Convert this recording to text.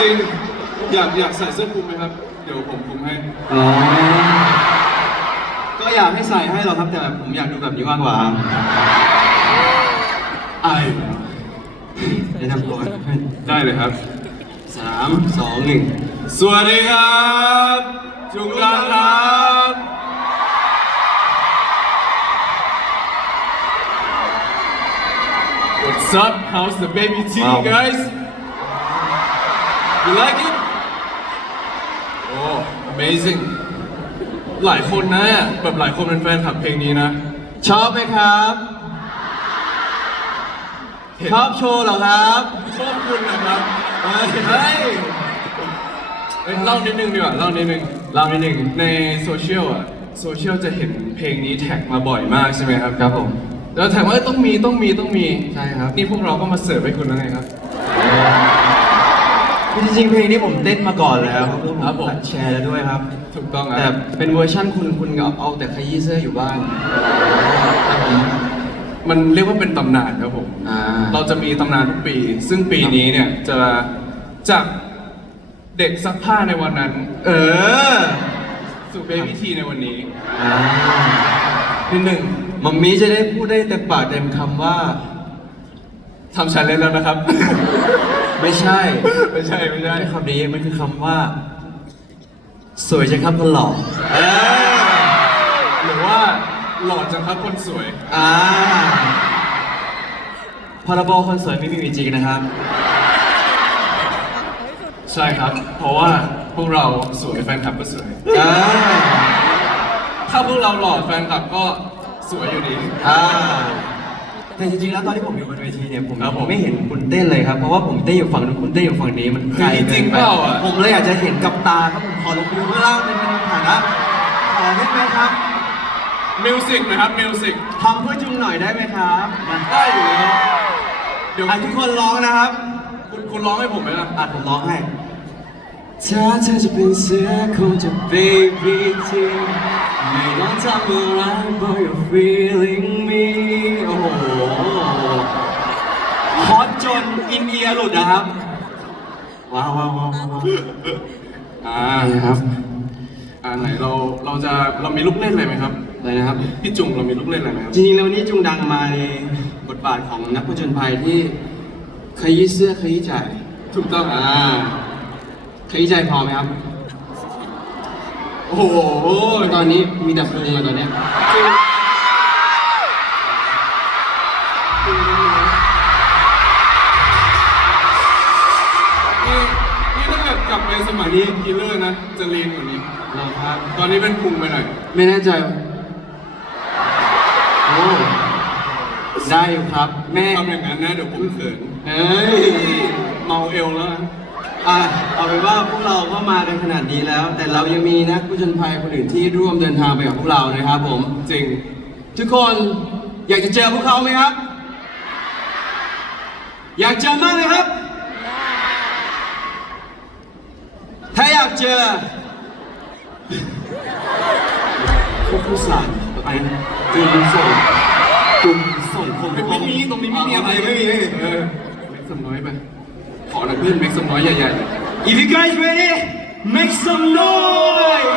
จริงอยากอยากใส่เสื้อคลุมไหมครับ เดี๋ยวผมคลุมให้ อ๋อ ก็อยากให้ใส่ให้หรอกครับ แต่ผมอยากดูแบบนี้มากกว่าครับอายอยู่แล้วแนะนำตัวกันได้เลยครับสามสองหนึ่งสวัสดีครับ จุงลังครับ What's up? How's the baby tea, Wow. guys? You like it? Oh, amazing. หลายคนนะแบบหลายคนเป็นแฟนคลับเพลงนี้นะ ชอบไหมครับ เห็นชอบโชว์เหรอครับชอบคุณนะครับเฮ้ยเฮ้ยเฮ้ยเล่านิดนึงดีกว่าเล่านิดนึงเรานิดหนึ่งในโซเชียลอะโซเชียลจะเห็นเพลงนี้แท็กมาบ่อยมากใช่ไหมครับครับผมแล้วแท็กว่าเอ้ยต้องมีต้องมีต้องมีใช่ครับ นี่พวกเราก็มาเสิร์ฟให้คุณแล้วไงครับ จริงๆเพลงนี้ผมเต้นมาก่อนแล้วครับครับผมแชร์แล้วด้วยครับ ถูกต้องคแต่รับเป็นเวอร์ชั่นคุณคุณเอาเอาแต่ขยี้เสื้ออยู่บ้างครับผมมันเรียกว่าเป็นตำนานครับผม อ่า เราจะมีตำนานทุกปี ซึ่งปีนี้เนี่ยจะจากเด็กซักผ้าในวันนั้น เออสู่เบบี้ทีในวันนี้อ่านิดหนึ่งมัมมี่จะได้พูดได้เต็มปากเต็มคำว่า ทำชันเล่นแล้วนะครับไม่ใช่ไม่ใช่ไม่ใช่ไม่ใช่ คำนี้มันคือคำว่า สวยจังครับคนหล่อเออหรือว่าหล่อจังครับคนสวย อ่าพรบคนสวยไม่มีอยู่จริงนะครับ ใช่ครับ เพราะว่าพวกเราสวยแฟนคลับก็สวย อ่าถ้าพวกเราหล่อแฟนคลับก็สวยอยู่ดี อ่า แต่จริงๆแล้วตอนที่ผมอยู่บนเวทีเนี่ยผมครับผมไม่เห็นคุณเต้นเลยครับเพราะว่าผมเต้นอยู่ฝั่งนู้นคุณเต้นอยู่ฝั่งนี้มันไกลจริเกิงนๆไปเปล่าอะ ผมเลยอยากจะเห็นกับตาครับผมขอลงไปดูข้างล่างเป็นฐานะขอได้ไหมครับมิวสิกนะครับมิวสิกทำเพื่อจุงหน่อยได้ไหมครับมาได้อยู่แล้วเดี๋ยวอะทุกคนร้องนะครับ คุณคุณร้องให้ผมไหมล่ะ อะผมร้องให้ ถ้าเธอจะเป็นเสือคงจะ baby ที่ไม่ต้องทำอะไร but you're feeling me โอ้โหฮอตจนอินเอียร์หลุดนะครับ ว้าวว้าวว้าวว้าวอ่านี่ครับอ่าไหนเราเราจะเรามีลูกเล่นอะไรไหมครับอะไรนะครับพี่จุงเรามีลูกเล่นอะไรไหมครับจริงๆแล้ววันนี้จุงดังมาในบทบาทของนักผจญภัยที่ขยี้เสื้อขยี้ใจถูกต้องอ่า อ่าขยี้ใจพอไหมครับ โอ้โห ตอนนี้มีแต่พุงอะตอนเนี้ยนี่นี่ถ้าเกิดกลับไปสมัยนี้กิลเลอร์นะ จะเลีนกว่านี้เราครับ ตอนนี้เป็นพุงไปหน่อย ไม่แน่ใจ โอ้ได้อยู่ครับ แม่ทำอย่างนั้นนะ เดี๋ยวผมเขินเอ้ยเมาเอวแล้วนะ อะเอาเป็นว่าพวกเราก็มากันขนาดนี้แล้ว แต่เรายังมีนักผู้ชนภัยคนอื่นที่ร่วมเดินทางไปกับพวกเรานะครับผมจริงทุกคนอยากจะเจอพวกเขาไหมครับ อยากเจอมากเลยครับ ถ้าอยากเจอพวกผู้สานไปจุ่มส่งจุ่มส่งผมไม่มีตรงนี้ไม่มีอะไรไม่มีไม่มีเออเม็กซ์สมน้อยไป ขอนะเพื่อนเม็กซ์สมน้อยใหญ่ If you guys ready make some noise